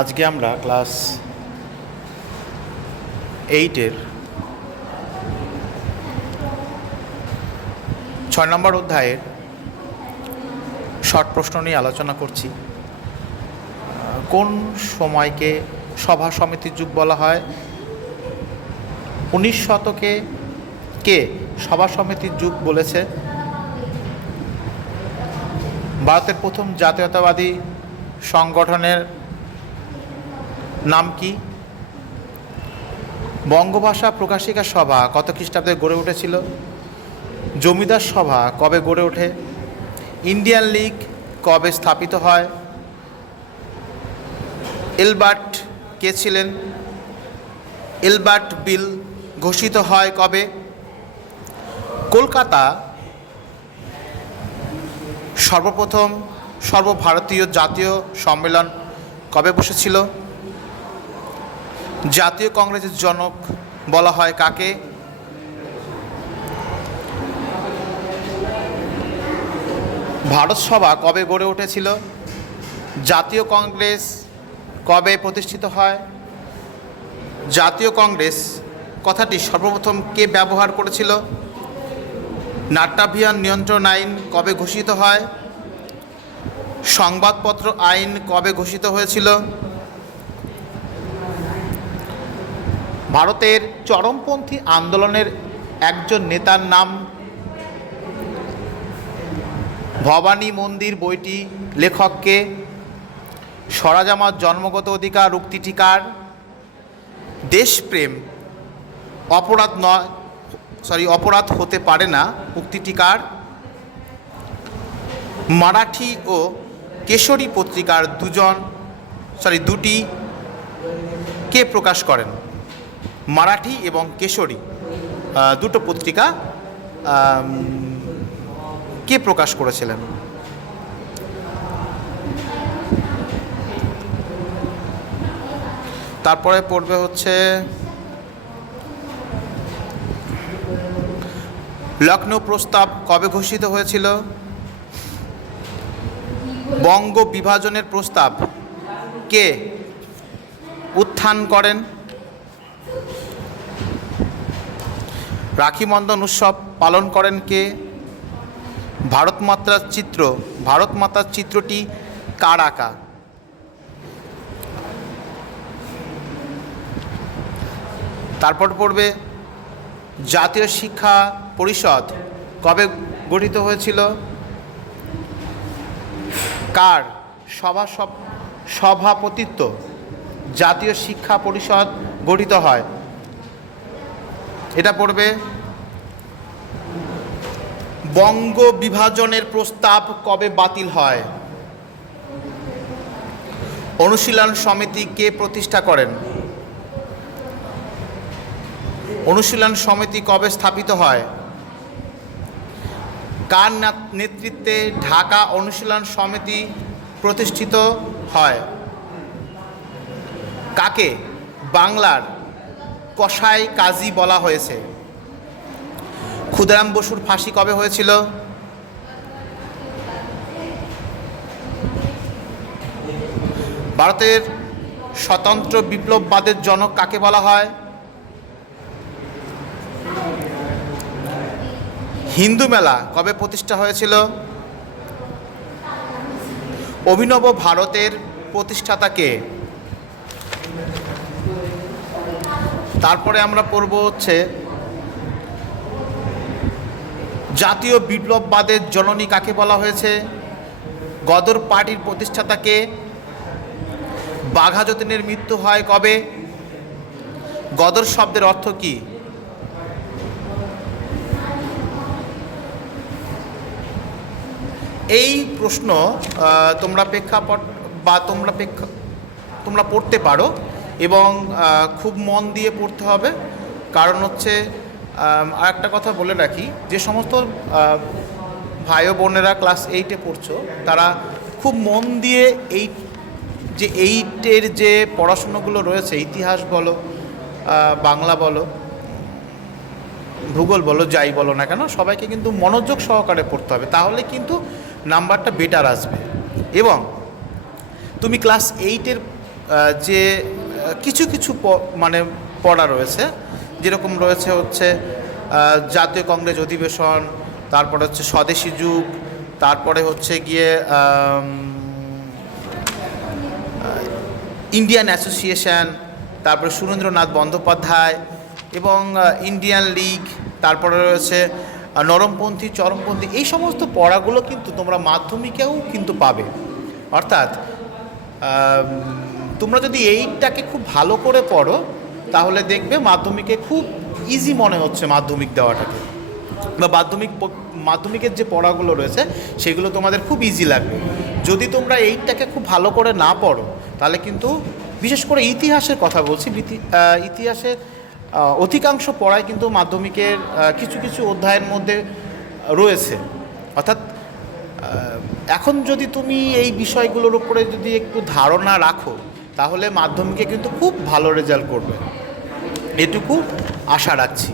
আজকে আমরা ক্লাস এইটের ছয় নম্বর অধ্যায়ের শর্ট প্রশ্ন নিয়ে আলোচনা করছি। কোন সময়কে সভা সমিতির যুগ বলা হয়? উনিশ শতকে কে সভা সমিতির যুগ বলেছে? ভারতের প্রথম জাতীয়তাবাদী সংগঠনের নাম কি? বঙ্গভাষা প্রকাশিকা সভা কত খ্রিস্টাব্দে গড়ে উঠেছিল? জমিদার সভা কবে গড়ে ওঠে? ইন্ডিয়ান লীগ কবে স্থাপিত হয়? এলবার্ট কে ছিলেন? এলবার্ট বিল ঘোষিত হয় কবে? কলকাতা সর্বপ্রথম সর্বভারতীয় জাতীয় সম্মেলন কবে বসেছিল? জাতীয় কংগ্রেসের জনক বলা হয় কাকে? ভারত সভা কবে গড়ে উঠেছিল? জাতীয় কংগ্রেস কবে প্রতিষ্ঠিত হয়? জাতীয় কংগ্রেস কথাটি সর্বপ্রথম কে ব্যবহার করেছিল? নাট্যাভিয়ান নিয়ন্ত্রণ আইন কবে ঘোষিত হয়? সংবাদপত্র আইন কবে ঘোষিত হয়েছিল? ভারতের চরমপন্থী আন্দোলনের একজন নেতার নাম ভবানী মন্দির বইটি লেখককে সরাজামার জন্মগত অধিকার উক্তিটিকার দেশপ্রেম, অপরাধ নয় সরি অপরাধ হতে পারে না উক্তিটিকার মারাঠি ও কেশরী পত্রিকার দুজন সরি দুটি কে প্রকাশ করেন? মারাঠি এবং কেশরী দুটো পত্রিকা কে প্রকাশ করেছিলেন? তারপরে পড়বে হচ্ছে লখনৌ প্রস্তাব কবে ঘোষিত হয়েছিল? বঙ্গ বিভাজনের প্রস্তাব কে উত্থান করেন? রাখি বন্ধন উৎসব পালন করেন কে? ভারত মাতার চিত্র, ভারত মাতার চিত্রটি কার আঁকা? তারপর পড়বে, জাতীয় শিক্ষা পরিষদ কবে গঠিত হয়েছিল? কার সভা সভাপতিত্ব জাতীয় শিক্ষা পরিষদ গঠিত হয়? এটা পড়বে। বঙ্গ বিভাজনের প্রস্তাব কবে বাতিল হয়? অনুশীলন সমিতি কে প্রতিষ্ঠা করেন? অনুশীলন সমিতি কবে স্থাপিত হয়? কার নেতৃত্বে ঢাকা অনুশীলন সমিতি প্রতিষ্ঠিত হয়? কাকে? বাংলার কসাই কাজী বলা হয়েছে। ক্ষুদিরাম বসুর ফাঁসি কবে হয়েছিল? ভারতের স্বতন্ত্র বিপ্লববাদের জনক কাকে বলা হয়? হিন্দু মেলা কবে প্রতিষ্ঠা হয়েছিল? অভিনব ভারতের প্রতিষ্ঠাতাকে তারপরে আমরা পড়ব হচ্ছে জাতীয় বিপ্লববাদের জননী কাকে বলা হয়েছে? গদর পার্টির প্রতিষ্ঠাতাকে বাঘা যতীনের মৃত্যু হয় কবে? গদর শব্দের অর্থ কী? এই প্রশ্ন তোমরা প্রেক্ষাপট বা তোমরা প্রেক্ষা তোমরা পড়তে পারো। এবং খুব মন দিয়ে পড়তে হবে। কারণ হচ্ছে আর একটা কথা বলে রাখি, যে সমস্ত ভাই বোনেরা ক্লাস এইটে পড়ছো, তারা খুব মন দিয়ে এই, যে এইটের যে পড়াশুনোগুলো রয়েছে, ইতিহাস বলো বাংলা বলো, ভূগোল বলো, যাই বলো না কেন, সবাইকে কিন্তু মনোযোগ সহকারে পড়তে হবে। তাহলে কিন্তু নাম্বারটা বেটার আসবে। এবং, তুমি ক্লাস এইটের যে কিছু কিছু মানে পড়া রয়েছে। যেরকম রয়েছে হচ্ছে জাতীয় কংগ্রেস অধিবেশন, তারপরে হচ্ছে স্বদেশী যুগ, তারপরে হচ্ছে গিয়ে ইন্ডিয়ান অ্যাসোসিয়েশন, তারপরে সুরেন্দ্রনাথ বন্দ্যোপাধ্যায় এবং ইন্ডিয়ান লীগ, তারপরে রয়েছে নরমপন্থী, চরমপন্থী, এই সমস্ত পড়াগুলো কিন্তু তোমরা মাধ্যমিকেও কিন্তু পাবে। অর্থাৎ তোমরা যদি এইটাকে খুব ভালো করে পড়ো, তাহলে দেখবে মাধ্যমিকে খুব ইজি মনে হচ্ছে মাধ্যমিক দেওয়াটাকে। বা মাধ্যমিক মাধ্যমিকের যে পড়াগুলো রয়েছে, সেগুলো তোমাদের খুব ইজি লাগবে। যদি তোমরা এইটাকে খুব ভালো করে না পড়ো, তাহলে কিন্তু বিশেষ করে ইতিহাসের কথা বলছি ইতিহাসের অধিকাংশ পড়াই কিন্তু মাধ্যমিকের কিছু কিছু অধ্যায়ের মধ্যে রয়েছে। অর্থাৎ এখন যদি তুমি এই বিষয়গুলোর উপরে যদি একটু ধারণা রাখো তাহলে মাধ্যমিকে কিন্তু খুব ভালো রেজাল্ট করবে। এটুকু আশা রাখছি।